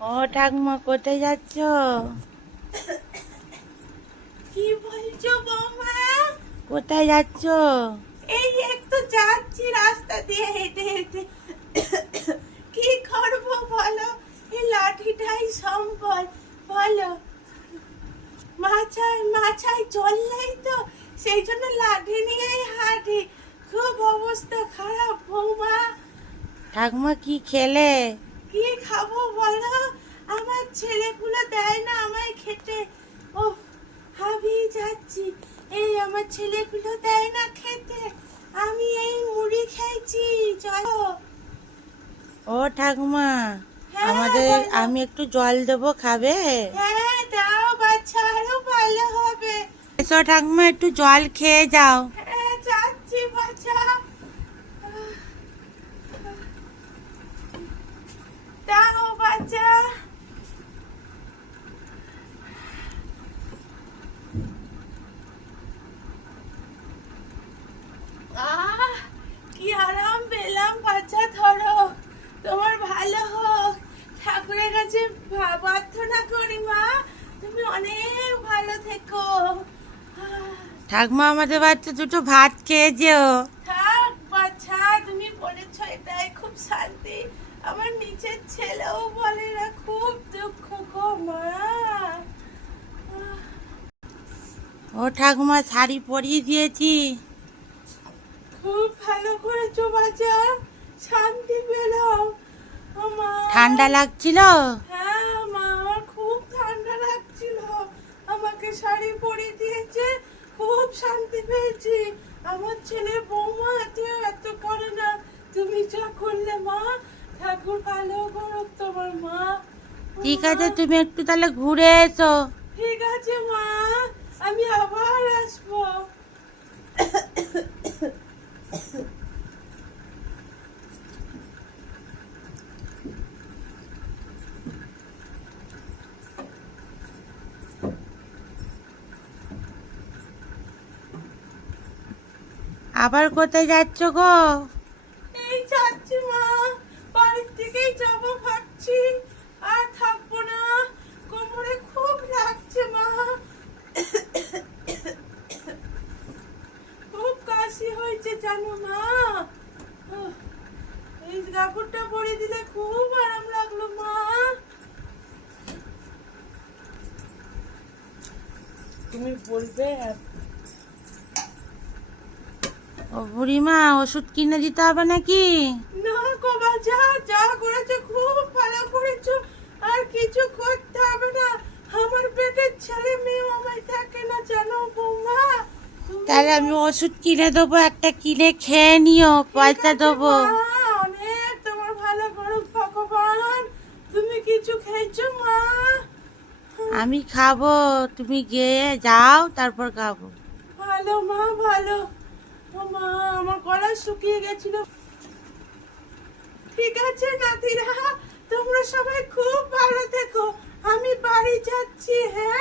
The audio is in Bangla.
ও ঠাকুমা, কোথায় যাচ্ছ? কি বলছো বৌমা? কোথায় যাচ্ছ? এই একটু যাচ্ছি রাস্তা দিয়ে হেঁটে হেঁটে। কি করবো বলো, এই লাঠিটাই সম্বল। বলো, মাছায় মাছায় জল নেই তো, সেই জন্য লাঠি নিয়েই হাঁটি। খুব অবস্থা খারাপ বৌমা। ঠাকুমা, কি খেলে? কি খাবো বলো, আমার ছেলেগুলো দেয় না আমায় খেতে। ও, হাবিয়ে যাচ্ছি। এই আমার ছেলেগুলো দেয় না খেতে, আমি এই মুড়ি খেয়েছি। চলো। ও ঠাকুমা, হ্যাঁ বলো। আমি একটু জল দেবো, খাবে? হ্যাঁ দাও বাচ্চা, আরো ভালো হবে। এসো ঠাকুমা, একটু জল খেয়ে যাও। হ্যাঁ যাচ্ছি বাচ্চা। দাও বাচ্চা। আহ, কি আরাম পেলাম বাচ্চা। ধরো, তোমার ভালো হোক, ঠাকুরের কাছে প্রার্থনা করি মা, তুমি অনেক ভালো থেকো। ঠাকুমা, আমাদের বাচ্চা দুটো ভাত খেয়ে যেও। থাক বাচ্চা, তুমি বলেছো এটাই খুব শান্তি। আমার নিচের ছেলেও বলে না, খুব দুঃখ গো মা। ও ঠাকুমা, শাড়ি পরিয়ে দিয়েছি। খুব ভালো করেছো বাচ্চা, শান্তি পেলাম। ও মা। ঠান্ডা লাগছিল? হ্যাঁ মা, আমার খুব ঠান্ডা লাগছিল, আমাকে শাড়ি পরিয়ে দিয়েছে, খুব শান্তি পেয়েছি। আমার ছেলে বৌমা এত করে না, তুমি যা করলে মা, ঠাকুর ভালো করুক তোমার মা। ঠিক আছে, তুমি একটু তাহলে ঘুরে এসো। ঠিক আছে মা, আমি আবার আসবো। আবার কোথায় যাচ্ছ গো? এই যাচ্ছি মা, বাড়ির দিকেই যাবো ভাবছি, আর থাকবো না, কোমরে খুব লাগছে মা, খুব কাশি হয়েছে জানো মা। উহ, এই কাপড়টা পরে দিলে খুব আরাম লাগলো মা। তুমি বলবে ও বুড়িমা, ওষুধ কিনে দিতে হবে নাকি? না গো বাজা, যা করেছো খুব ভালো করেছো, আর কিছু করতে হবে না। আমার পেটের ছেলে মেয়ে আমায় থাকে না জানো বৌমা। তাহলে আমি ওষুধ কিনে দেবো, একটা কিনে খেয়ে নিও, পয়সা দেবো। অনেক তোমার ভালো করুক ভগবান। তুমি কিছু খেয়েছো মা? আমি খাবো, তুমি গিয়ে যাও, তারপর খাবো। ভালো মা, ভালো। ও মা, আমার গলা শুকিয়ে গেছিল। ঠিক আছে নাতিরা, তোমরা সবাই খুব ভালো থেকো, আমি বাড়ি যাচ্ছি। হ্যাঁ।